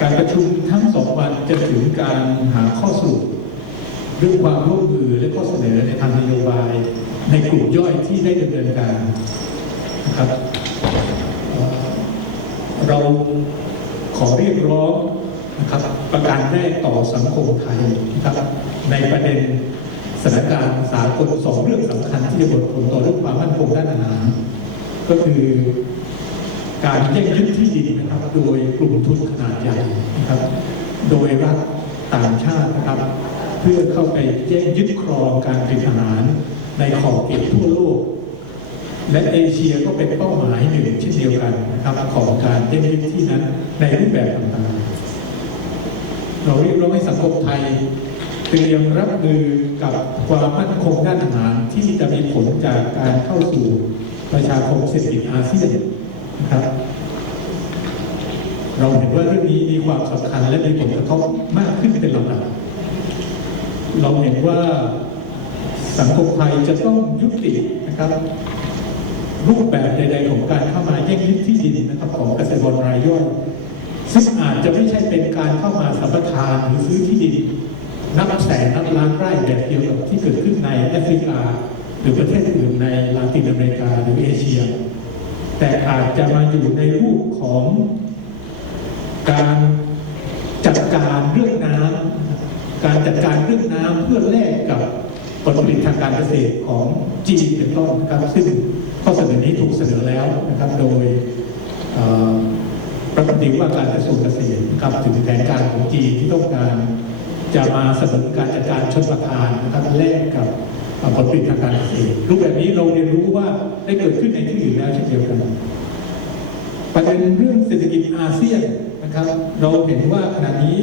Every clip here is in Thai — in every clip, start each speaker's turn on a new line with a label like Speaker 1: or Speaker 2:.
Speaker 1: การประชุมทั้งสองวันจะถึงการหาข้อสรุปเรื่องความร่วมมือและข้อเสนอในทางนโยบาย ในกลุ่มย่อยที่ได้ดำเนินการนะครับเอ่อเราขอเรียกร้องนะครับประการแรกต่อสังคมไทยนะครับในประเด็นสถานการณ์สากลสองเรื่องสำคัญที่จะบทผลต่อเรื่องความมั่นคงด้านอาหารก็คือ การแย่งยึดที่ดินนะครับโดยกลุ่มทุนขนาดใหญ่นะครับ โดยรัฐต่างชาตินะครับ เพื่อเข้าไปแย่งยึดครองการผลิตอาหารในขอบเขตทั่วโลก และเอเชียก็เป็นเป้าหมายหนึ่งเช่นเดียวกันนะครับของการแย่งยึดที่นั้นในรูปแบบต่างๆ เราเรียกร้องให้สังคมไทยเตรียมรับมือกับความมั่นคงด้านอาหารที่จะมีผลจากการเข้าสู่ประชาคมเศรษฐกิจอาเซียน นะครับ เราเห็นว่าเรื่องนี้มีความสำคัญและมีผลกระทบมากขึ้นเป็นลำดับเราเห็นว่าสังคมไทยจะต้องยุตินะครับ รูปแบบใด ๆ ของการเข้ามาแย่งยึดที่ดินนะครับของเกษตรกรรายย่อยซึ่งอาจจะไม่ใช่เป็นการเข้ามาสัมปทานหรือซื้อที่ดินนับแสนนับล้านไร่แบบเดียวกับที่เกิดขึ้นในแอฟริกา หรือประเทศอื่นในลาตินอเมริกาหรือเอเชีย แต่อาจจะมาอยู่ในรูปของการจัดการเรื่องน้ำการจัดการเรื่องน้ำเพื่อแลกกับผลผลิตทางการเกษตรของจีนเป็นต้นนะครับซึ่งข้อเสนอนี้ถูกเสนอแล้วนะครับโดยรัฐมนตรีว่าการกระทรวงเกษตรครับถึงแผนการของจีนที่ต้องการจะมาสนับสนุนการจัดการชนประทานนะครับแลกกับ ผลผลิตทางการเกษตรรูปแบบนี้เราเรียนรู้ว่าได้เกิดขึ้นในที่อื่นแล้วเช่นเดียวกัน ประเด็นเรื่องเศรษฐกิจอาเซียนนะครับ เราเห็นว่าขณะนี้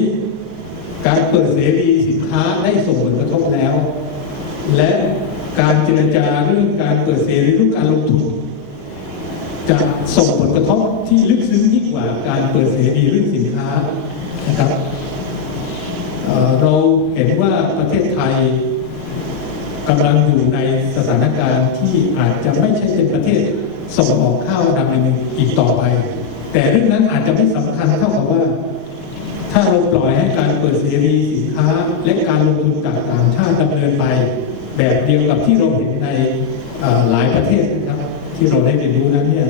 Speaker 1: การเปิดเสรีสินค้าได้ส่งผลกระทบแล้ว และการเจรจาเรื่องการเปิดเสรีเรื่องการลงทุนจะส่งผลกระทบที่ลึกซึ้งยิ่งกว่าการเปิดเสรีเรื่องสินค้านะครับเเราเห็นว่าประเทศไทย กำลังอยู่ในสถานการณ์ที่อาจจะไม่ใช่เป็นประเทศส่งออกข้าวอันดับหนึ่งอีกต่อไป แต่เรื่องนั้นอาจจะไม่สำคัญเท่ากับว่า ถ้าเราปล่อยให้การเปิดเสรีสินค้า และการลงทุนจากต่างชาติดำเนินไป แบบเดียวกับที่เราเห็นในหลายประเทศนะครับที่เราได้เรียนรู้นั้นเนี่ย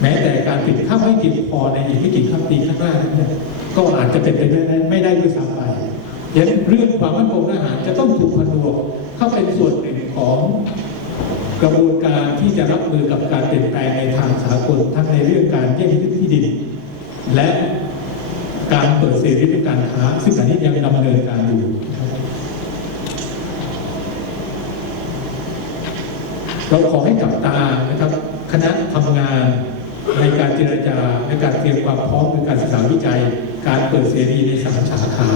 Speaker 1: แม้แต่การผลิตข้าวให้เพียงพอในอีกไม่กี่ข้ามปีข้างหน้านั้นเนี่ยก็อาจจะเป็นไปไม่ได้ไม่ได้ด้วยซ้ำไป ยันเรื่องความมั่นคงทหารจะต้องถูกผนวกเข้าเป็นส่วนหนึ่งของกระบวนการที่จะรับมือกับการเปลี่ยนแปลงในทางสากลทั้งในเรื่องการแย่งยึดที่ดิน และการเปิดเสรีทางการค้าซึ่งอันนี้ยังดำเนินการอยู่เราขอให้จับตานะครับคณะทำงานในการเจรจาในการเตรียมความพร้อมในการศึกษาวิจัย การเปิดเสรีในสามสาขา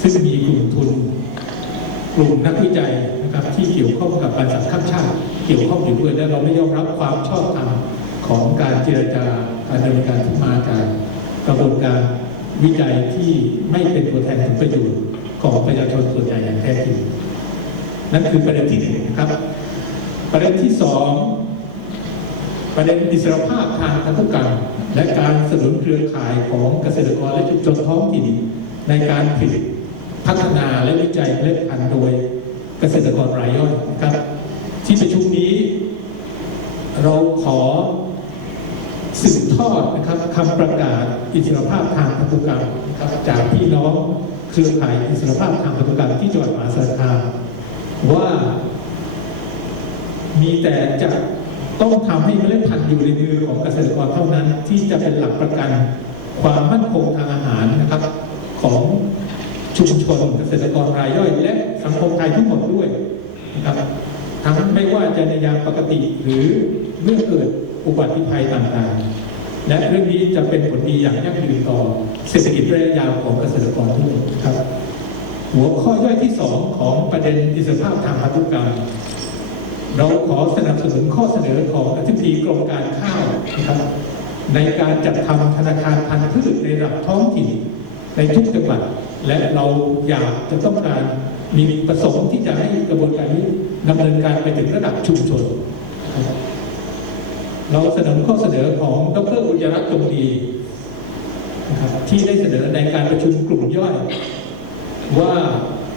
Speaker 1: ซึ่งมีกลุ่มทุน กลุ่มนักวิจัยนะครับที่เกี่ยวข้องกับบรรษัทข้ามชาติ เกี่ยวข้องอยู่ด้วยและเราไม่ยอมรับความชอบธรรมของการเจรจาการดำเนินการที่มาจากกระบวนการวิจัยที่ไม่เป็นตัวแทนผลประโยชน์ของประชาชนส่วนใหญ่อย่างแท้จริงนั่นคือประเด็นที่หนึ่งนะครับ ประเด็นที่สองประเด็นอิสรภาพทางพันธุกรรมและการสนับสนุนเครือข่ายของเกษตรกรและชุมชนท้องถิ่นในการผลิต พัฒนาและวิจัยเมล็ดพันธุ์โดยเกษตรกรรายย่อยครับ ที่ประชุมนี้ เราขอสืบทอดนะครับคำประกาศอิสรภาพทางพันธุกรรมครับจากพี่น้องเครือข่ายอิสรภาพทางพันธุกรรมที่จังหวัดมหาสารคามว่า มีแต่จะต้องทำให้เมล็ดพันธุ์อยู่ในมือของเกษตรกรเท่านั้น ที่จะเป็นหลักประกันความมั่นคงทางอาหารนะครับ ชุมชนเกษตรกรรายย่อย และสังคมไทยทั้งหมดด้วยนะครับทั้งไม่ว่าจะในยามปกติหรือเมื่อเกิดอุบัติภัยต่างๆ และเรื่องนี้จะเป็นผลดีอย่างยั่งยืนต่อเศรษฐกิจระยะยาวของเกษตรกรทุกคนครับหัวข้อย่อยที่สองของประเด็นอิสรภาพทางพันธุกรรมเราขอสนับสนุนข้อเสนอของอธิบดีกรมการข้าวนะครับในการจัดทำธนาคารพันธุ์พืชในระดับท้องถิ่นในทุกจังหวัด และเราอยากจะต้องการมีประสงค์ที่จะให้กระบวนการนี้ดำเนินการไปถึงระดับชุมชน เราเสนอข้อเสนอของดรอุจยรัตน์จงดีที่ได้เสนอในการประชุมกลุ่มย่อย ว่า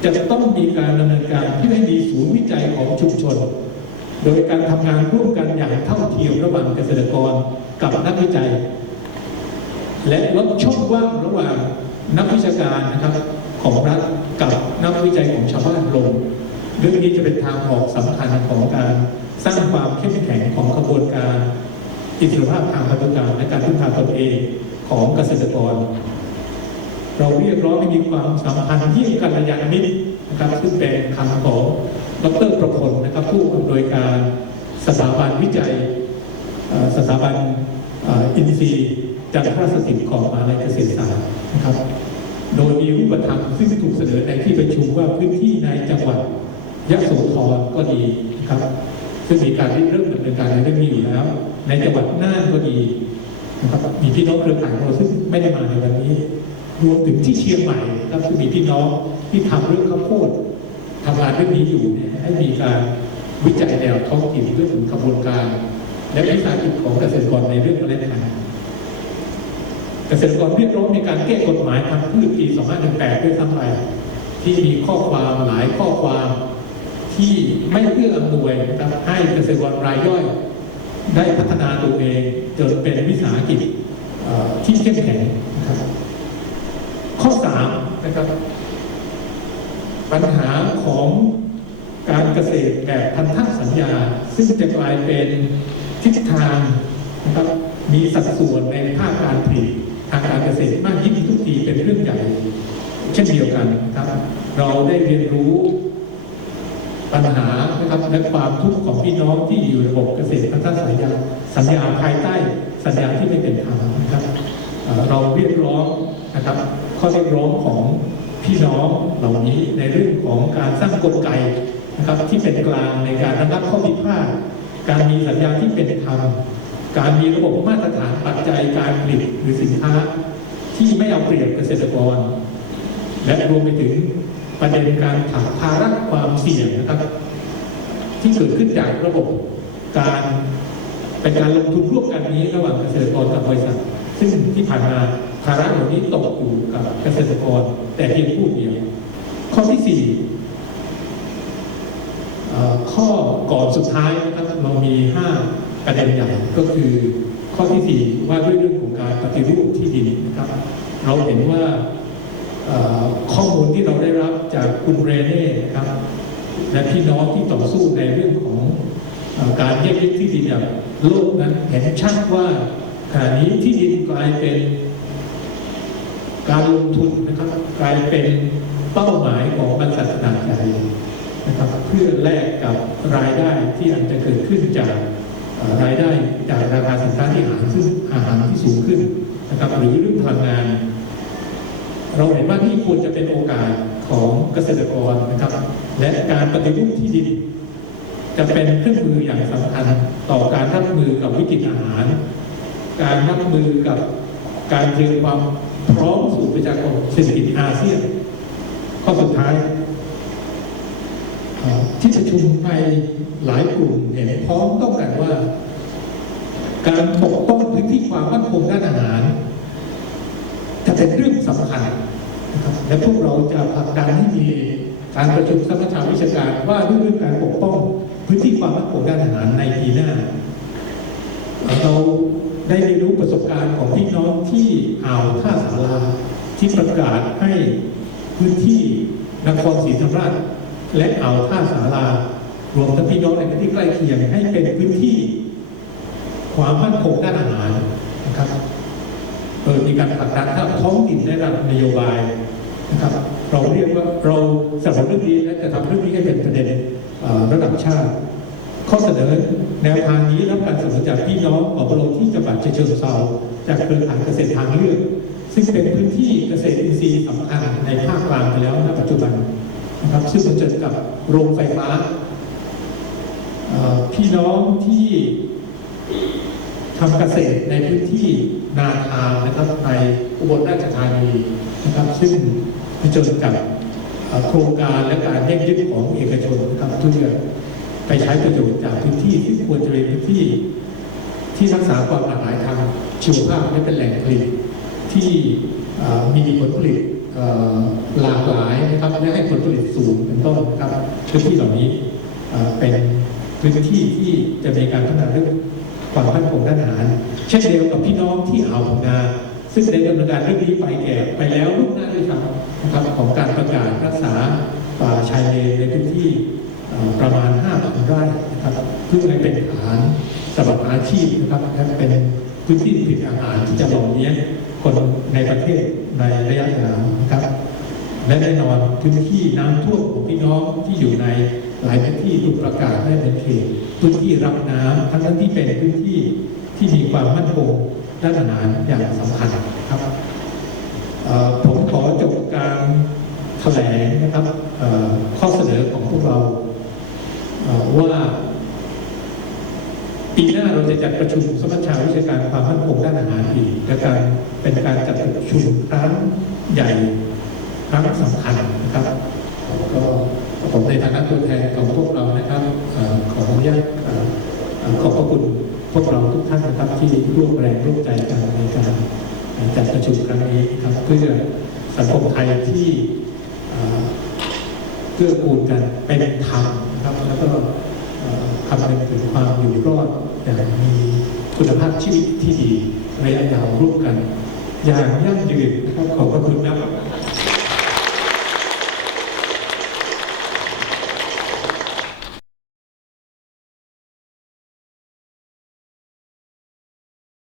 Speaker 1: จะต้องมีการดำเนินการเพื่อให้มีศูนย์วิจัยของชุมชน โดยการทำงานร่วมกันอย่างเท่าเทียมระหว่างเกษตรกรกับนักวิจัย และลดช่องว่างระหว่าง นักวิชาการนะครับของรัฐกับนักวิจัยของชาวบ้านลงเรื่องนี้จะเป็นทางออกสำคัญของการสร้างความเข้มแข็งของกระบวนการอิสรภาพทางพันธุกรรมและการพึ่งพาตนเองของเกษตรกร เราเรียกร้องให้มีความสัมพันธ์ที่กัลยาณมิตรนะครับซึ่งเป็นคำของดรประพลนะครับ ผู้อำนวยการสถาบันวิจัยสถาบันอินทรีย์จันทรสถิตของมหาลัยเกษตรศาสตร์ นะครับ โดยมีรูปธรรมซึ่งถูกเสนอในที่ประชุมว่าพื้นที่ในจังหวัดยะโสธรก็ดีนะครับ ซึ่งมีการเริ่มดำเนินการในเรื่องนี้อยู่แล้ว ในจังหวัดน่านก็ดีนะครับมีพี่น้องเครือข่ายของเราซึ่งไม่ได้มาในวันนี้ รวมถึงที่เชียงใหม่ครับซึ่งมีพี่น้องที่ทำเรื่องข้าวโพดทำงานเรื่องนี้อยู่เนี่ยให้มีการวิจัยแนวท้องถิ่นเรื่องของกระบวนการ และวิสาหกิจของเกษตรกรในเรื่องเมล็ดพันธุ์ เกษตรกรเรียกร้องในการแก้กฎหมายทางพืชปี 2518 ด้วยซ้ำไปที่มีข้อความหลายข้อความที่ไม่เอื้ออำนวยนะครับให้เกษตรกรรายย่อย ได้พัฒนาตัวเองจนเป็นวิสาหกิจที่เข้มแข็งนะครับข้อสามนะครับ ปัญหาของการเกษตรแบบพันธสัญญา ซึ่งจะกลายเป็นทิศทางนะครับมีสัดส่วนในภาคการผลิต ทางการเกษตรมากยิ่งทุกทีเป็นเรื่องใหญ่ เช่นเดียวกันครับ เราได้เรียนรู้ปัญหานะครับและความทุกข์ของพี่น้องที่อยู่ระบบเกษตรพันธสัญญาสัญญาภายใต้สัญญาที่ไม่เป็นธรรมนะครับเอ่อเราเรียกร้องนะครับ ข้อเรียกร้องของพี่น้องเหล่านี้ในเรื่องของการสร้างกลไกนะครับที่เป็นกลางในการระงับข้อพิพาทการมีสัญญาที่เป็นธรรม การมีระบบมาตรฐานปัจจัยการผลิตหรือสินค้า ที่ไม่เอาเปรียบเกษตรกร และรวมไปถึงประเด็นการถักภาระความเสี่ยงนะครับ ที่เกิดขึ้นจากระบบการเป็นการลงทุนร่วมกันนี้ระหว่างเกษตรกรกับบริษัท ซึ่งที่ผ่านมาภาระเหล่านี้ตกอยู่กับเกษตรกร แต่เพียงผู้เดียว ข้อที่สี่ข้อก่อนสุดท้ายนะครับเรามีห้า ประเด็นใหญ่ก็คือข้อที่สี่ว่าด้วยเรื่องของการปฏิรูปที่ดินนะครับ เราเห็นว่าข้อมูลที่เราได้รับจากคุณเรเน่ครับ และพี่น้องที่ต่อสู้ในเรื่องของอการแยกยึดที่ดินแบบโลกนั้นเห็นชัดว่าขณะนี้ที่ดินกลายเป็นการลงทุนนะครับกลายเป็นเป้าหมายของบรรษัทขนาดใหญ่นะครับ เพื่อแลกกับรายได้ที่อาจจะเกิดขึ้นจาก รายได้จากราคาสินค้าที่อาหารซึ่งอาหารที่สูงขึ้นนะครับหรือเรื่องพลังงาน เราเห็นว่านี่ควรจะเป็นโอกาสของเกษตรกรนะครับ และการปฏิรูปที่ดินจะเป็นเครื่องมืออย่างสำคัญต่อการรับมือกับวิกฤตอาหาร การรับมือกับการเตรียมความพร้อมสู่ประชากรเศรษฐกิจอาเซียนข้อสุดท้าย ชุมในหลายกลุ่มเห็นพร้อมต้องกันว่า การปกป้องพื้นที่ความมั่นคงด้านอาหาร จะเป็นเรื่องสำคัญนะครับและพวกเราจะผลักดันให้มีการประชุมสมัชชาวิชาการว่าด้วยเรื่องการปกป้องพื้นที่ความมั่นคงด้านอาหารในปีหน้าเราได้เรียนรู้ประสบการณ์ของพี่น้องที่อ่าวท่าสาราที่ประกาศให้พื้นที่นครศรีธรรมราช และอ่าวท่าสารารวมทั้งพี่น้องในพื้นที่ใกล้เคียงให้เป็นพื้นที่ ความมั่นคงด้านอาหารนะครับโดยมีการผลักดันถ้าท้องถิ่นได้รับนโยบายนะครับ เราเรียกว่าเราสนับสนุนเรื่องนี้และจะทำเรื่องนี้ให้เป็นประเด็นระดับชาติ ข้อเสนอแนวทางนี้รับการสนับสนุนจากพี่น้องอบรมที่จังหวัดเชิงเซาจากเครือข่ายเกษตรทางเลือก ซึ่งเป็นพื้นที่เกษตรอินทรีย์สำคัญในภาคกลางไปแล้วณปัจจุบัน นะครับซึ่งมันเจอกับโรงไฟฟ้า พี่น้องที่ทำเกษตรในพื้นที่นาทางนะครับในอุบลราชธานีนะครับ ซึ่งเผชิญกับโครงการและการแย่งยึดของเอกชนนะครับเพื่อไปใช้ประโยชน์จากพื้นที่ที่ควรจะเป็นพื้นที่ ที่รักษาความหลากหลายทางชีวภาพและเป็นแหล่งผลิตที่มีผลผลิต หลากหลายนะครับและให้ผลผลิตสูงเป็นต้นนะครับพื้นที่เหล่านี้เป็นพื้นที่ที่จะมีการพัฒนาเรื่องความมั่นคงด้านอาหารเช่นเดียวกับพี่น้องที่อ่าวพังงาซึ่งได้ดำเนินการเรื่องนี้ไปแก่ไปแล้วล่วงหน้าด้วยซ้ำนะครับของการประกาศรักษาป่าชายเลนในพื้นที่ประมาณ5,000ไร่นะครับเพื่อให้เป็นฐานสำหรับอาชีพนะครับและเป็น พื้นที่ผลิตอาหารที่จะหล่อเลี้ยงคนในประเทศในระยะยาวนะครับ และแน่นอนพื้นที่น้ำท่วมของพี่น้องที่อยู่ในหลายพื้นที่ถูกประกาศให้เป็นเขตพื้นที่รับน้ำทั้งนั้นที่เป็นพื้นที่ที่มีความมั่นคงด้านอาหารอย่างสำคัญครับผมขอจบการแถลงนะครับข้อเสนอของพวกเราว่า ปีหน้าเราจะจัดประชุมสมัชชาวิชาการความมั่นคงด้านอาหารอีกและการเป็นการจัดประชุมครั้งใหญ่ครั้งสำคัญนะครับก็ผมในฐานะตัวแทนของพวกเรานะครับอขออนุญาตเอ่อเอ่อขอบพระคุณพวกเราทุกท่านนะครับที่ร่วมแรงร่วมใจกันในการจัดประชุมครั้งนี้ครับเพื่อสังคมไทยที่เกื้อกูลกันเป็นธรรมนะครับแล้วก็ คำนึงถึงความอยู่รอดอย่างมีคุณภาพชีวิตที่ดีระยะยาวร่วมกัน อย่างยั่งยืนครับขอบพระคุณนะครับ